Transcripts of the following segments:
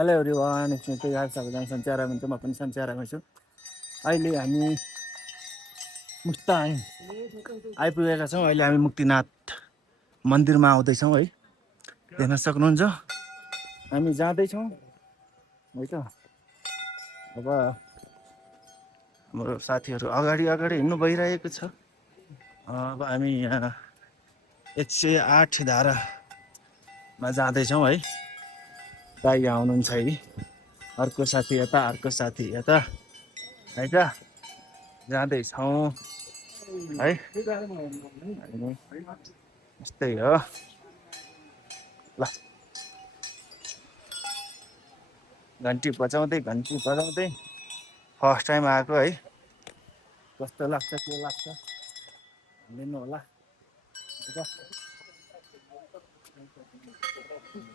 Hello everyone, एकछिन त्यही आज सबैजना सन्चै आराम हुन्छ। म पनि सन्चै आरामै छु। अहिले हामी मुस्ताङ आइपुगेका छौँ। अहिले हामी मुक्तिनाथ मन्दिरमा आउँदैछौँ है, हेर्न सक्नुहुन्छ। हामी जाँदैछौँ है त। अब हाम्रो साथीहरू अगाडि अगाडि हिँड्नु भइरहेको छ। अब हामी यहाँ 108 धारामा जाँदैछौँ है। दाइ आउनुहुन्छ है, अर्को साथी यता, अर्को साथी यता है त, जाँदैछौँ है। यस्तै हो ल। घन्टी बजाउँदै फर्स्ट टाइम आएको है, कस्तो लाग्छ के लाग्छ लिनु होला है त।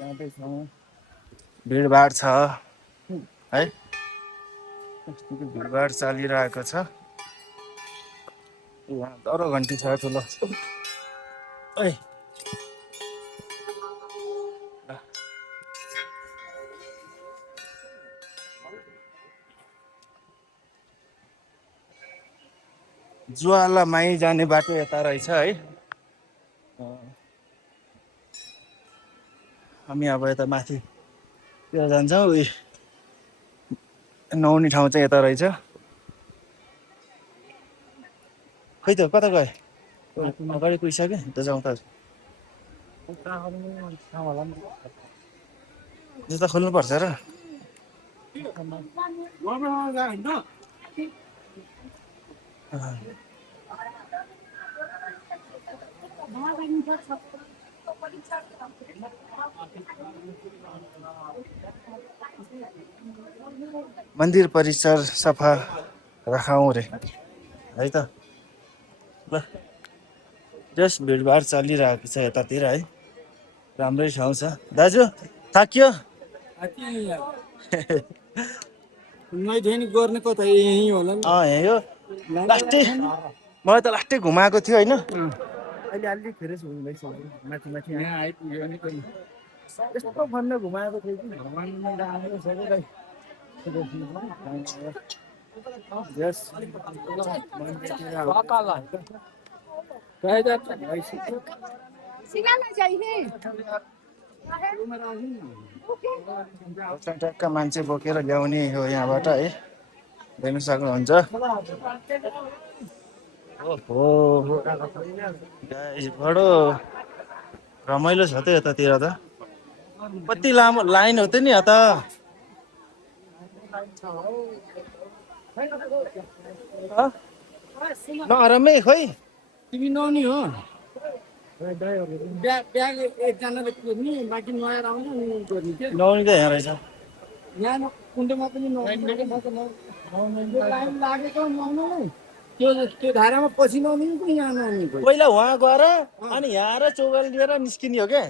जाँदैछौँ, भिडभाड छ है, भिडभाड चलिरहेको छ। यहाँ डह्रो घन्टी छ ठुलो। ओइ ज्वालामाई जाने बाटो यता रहेछ है। हामी अब यता माथितिर जान्छौँ। नुहाउने ठाउँ चाहिँ यता रहेछ। खै त कता गयो? अगाडि पुगिसक्यो त, जाउँ त। जुत्ता खोल्नुपर्छ र। मन्दिर परिसर सफा राखौँ रे है त। ल, जस्ट भिडभाड चलिरहेको छ यतातिर है। राम्रै ठाउँ छ। दाजु थाकियो? गर्ने कता यहीँ होला नि। यही हो लास्टै, मलाई त लास्टै घुमाएको थियो होइन। अहिले अलि फ्रेस हुँदैछ माथि माथि यहाँ आइपुग्यो भने पनि यस्तो भन्न घुमाएको थियो कि ट्याक्का मान्छे बोकेर ल्याउने हो यहाँबाट है, देख्न सक्नुहुन्छ। ओहो, बडो रमाइलो छ त यतातिर त। कति लामो लाइन हो त नि यता। नरमै खोइ, तिमी नहुने हो ब्याग एकजनाले कुर्ने, बाँकी नआएर आउनु गर्ने के नआउने त यहाँ रहेछ। यहाँ कुण्डमा पनि लाइन लागेको नआउनु। त्यो धारामा पछि नआउने कि यहाँ नआउने? पहिला उहाँ गएर अनि यहाँ आएर चौगाल लिएर निस्किने हो क्या।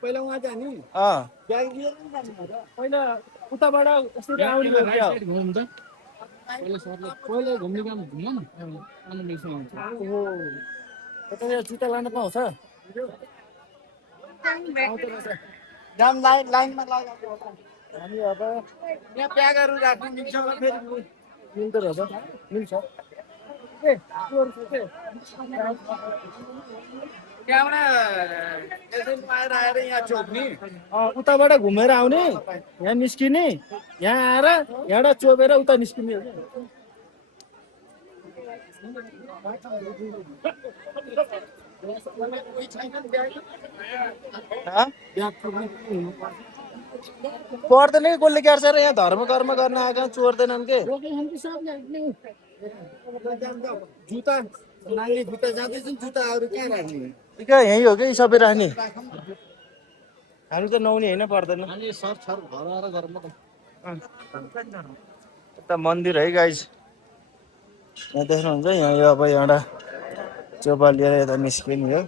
पहिला उहाँ जाने, ब्याग लिएर पनि जाने पहिला उताबाट यसरी आउने हो क्या। पहिला घुम्ने काम घुम्नु अनि यता जुत्ता लान पाउँछ? लाइनमा लगाएको हामी अब यहाँ ब्यागहरू राख्नु मिल्छ फेरि मिल्दो रहेछ, मिल्छ। त्यहाँबाट यसरी आएर यहाँ चोक्ने, उताबाट घुमेर आउने, यहाँ निस्किने, यहाँ आएर यहाँबाट चोबेर उता निस्किने हो क्या। पर्दैन कि कसले गर्छ र, यहाँ धर्म कर्म गर्न आएको चोर्दैनन् के। जुत्ता नानी जुत्ता जाँदैछन्, जुत्ताहरू कहाँ राख्ने? क्या यहीँ हो कि सबै राख्ने? हामी त नहुने होइन, पर्दैन। यता मन्दिर है गाइस, यहाँ देख्नुहुन्छ। यहाँ अब एउटा चोपा लिएर यता निस्किने हो।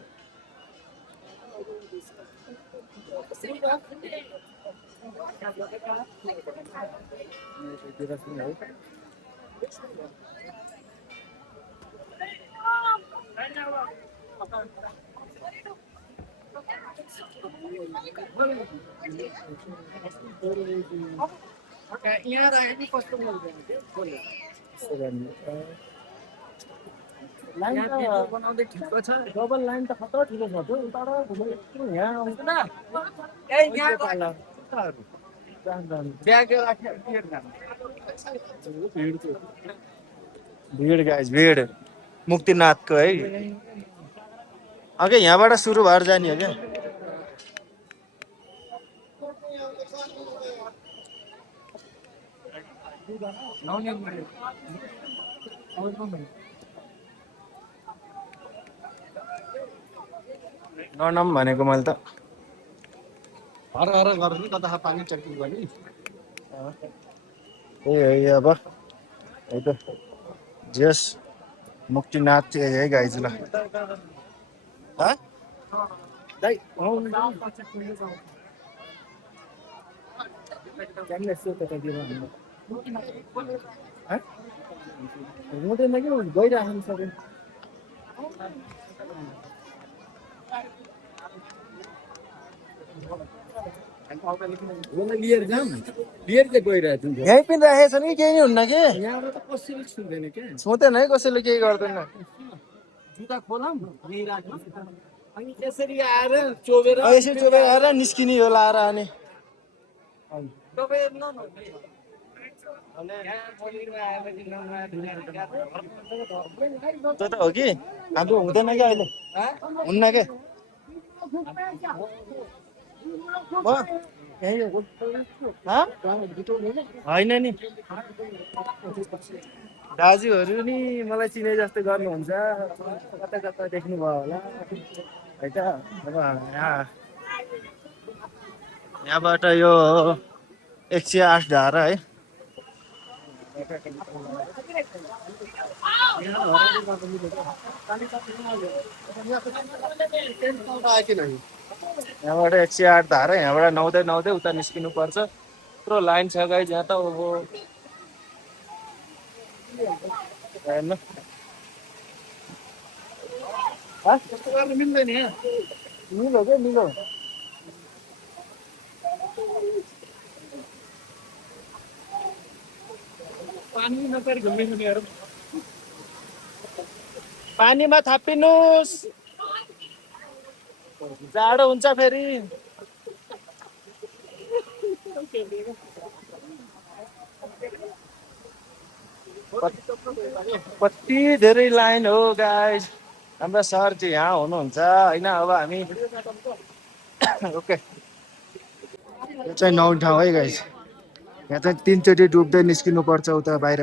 यहाँ राखेको कस्तो मिल्दैन लाइन त बनाउँदै ठिक छ डबल लाइन त खतरा ठुलो छ त्यो तर यहाँ आउँछ न भिड गाइस भिड मुक्तिनाथको है अघि यहाँबाट सुरु भएर जाने हो क्या ननम भनेको मैले त हर हर गर्नु कता पानी चट्टी गर्ने त्यही हो यो अब है त जस मुक्तिनाथ चाहिँ है गाइज ल हाँ? दाइ हुँदैन कि गइराख्नु सक्यो लिएर जाऊँ लिएर चाहिँ गइरहेको छु यहीँ पनि राखेको छन् कि केही नै हुन्न कि यहाँबाट त कसैले छुँदैन क्या छुँदैन है कसैले केही गर्दैन जुत्ता खोलौँ यहीँ राख्नु अनि यसरी आएर चोबेर यसरी चोबेर आएर निस्किने हो लाएर अनि त्यो त हो कि हाम्रो हुँदैन कि अहिले हुन्न के होइन नि दाजुहरू नि मलाई चिने जस्तो गर्नुहुन्छ कता कता देख्नुभयो होला है त अब यहाँबाट यो 108 धारा है यहाँबाट 108 धारा यहाँबाट नुहाउँदै नुहाउँदै उता निस्किनु पर्छ यत्रो लाइन छ गाइस यहाँ त अब हेर्नु मिल्दैन यहाँ मिलो क्या मिलो पानी नपर घुम्ने पानीमा थापिनुहोस् जाडो हुन्छ फेरि कति धेरै लाइन हो गाइस हाम्रो सर चाहिँ यहाँ हुनुहुन्छ होइन अब हामी ओके यो चाहिँ 9 ठाउँ है गाइस यहाँ चाहिँ 3 चोटि डुब्दै निस्किनु पर्छ उता बाहिर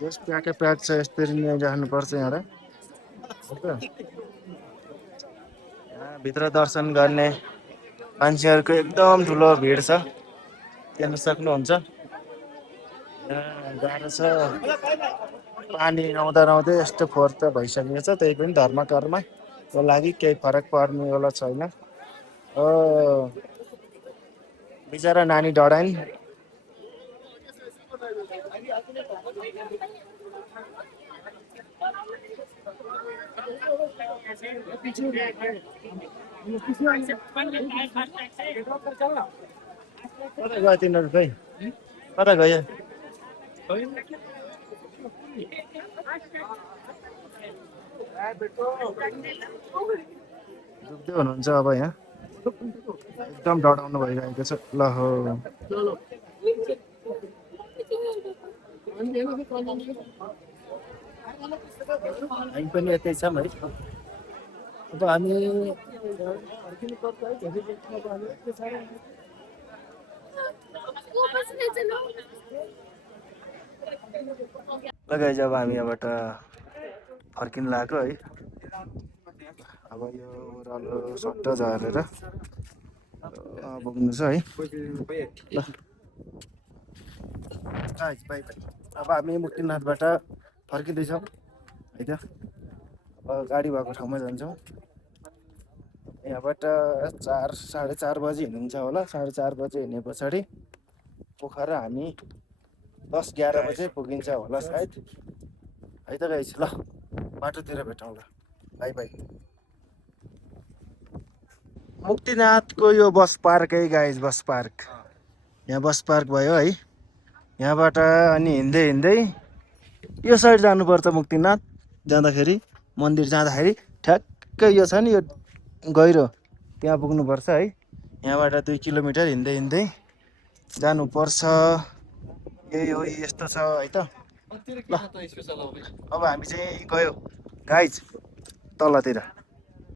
जस प्याकै प्याक छ यसरी नै राख्नुपर्छ यहाँ भित्र दर्शन गर्ने मान्छेहरूको एकदम ठुलो भिड छ हेर्न सक्नुहुन्छ गाह्रो छ पानी आउँदा आउँदै यस्तो फोहोर त भइसकेको छ त्यही पनि धर्म कर्मको लागि केही फरक पर्नेवाला छैन हो बिचरा नानी डढाइन् कता गयो तिनीहरू खै कता गयो डुब्दै हुनुहुन्छ अब यहाँ एकदम डढाउनु भइरहेको छ ल हो हामी पनि यतै छौँ है अब हामी लगाइ जब हामी यहाँबाट फर्किन लाग्यो है अब यो ओह्रालो सट्टा झरेर पुग्नु छ है ल बाई बाई अब हामी मुक्तिनाथबाट फर्किँदैछौँ है त अब गाडी भएको ठाउँमा जान्छौँ यहाँबाट 4-4:30 बजी हिँड्नुहुन्छ होला 4:30 बजी हिँडे पछाडि पोखरा हामी 10-11 बजे पुगिन्छ होला सायद है त गाइस ल बाटोतिर भेटौँ ल बाई बाई मुक्तिनाथको यो बस पार्कै गाइज बस पार्क यहाँ बस पार्क भयो है यहाँबाट अनि हिँड्दै हिँड्दै यो साइड जानुपर्छ मुक्तिनाथ जाँदाखेरि मन्दिर जाँदाखेरि ठ्याक्कै यो छ नि यो गहिरो त्यहाँ पुग्नुपर्छ है यहाँबाट 2 किलोमिटर हिँड्दै हिँड्दै जानुपर्छ यही हो यस्तो छ है त अन्तिर किन त स्पेसल हो भाइ अब हामी चाहिँ गयो गाइज तलतिर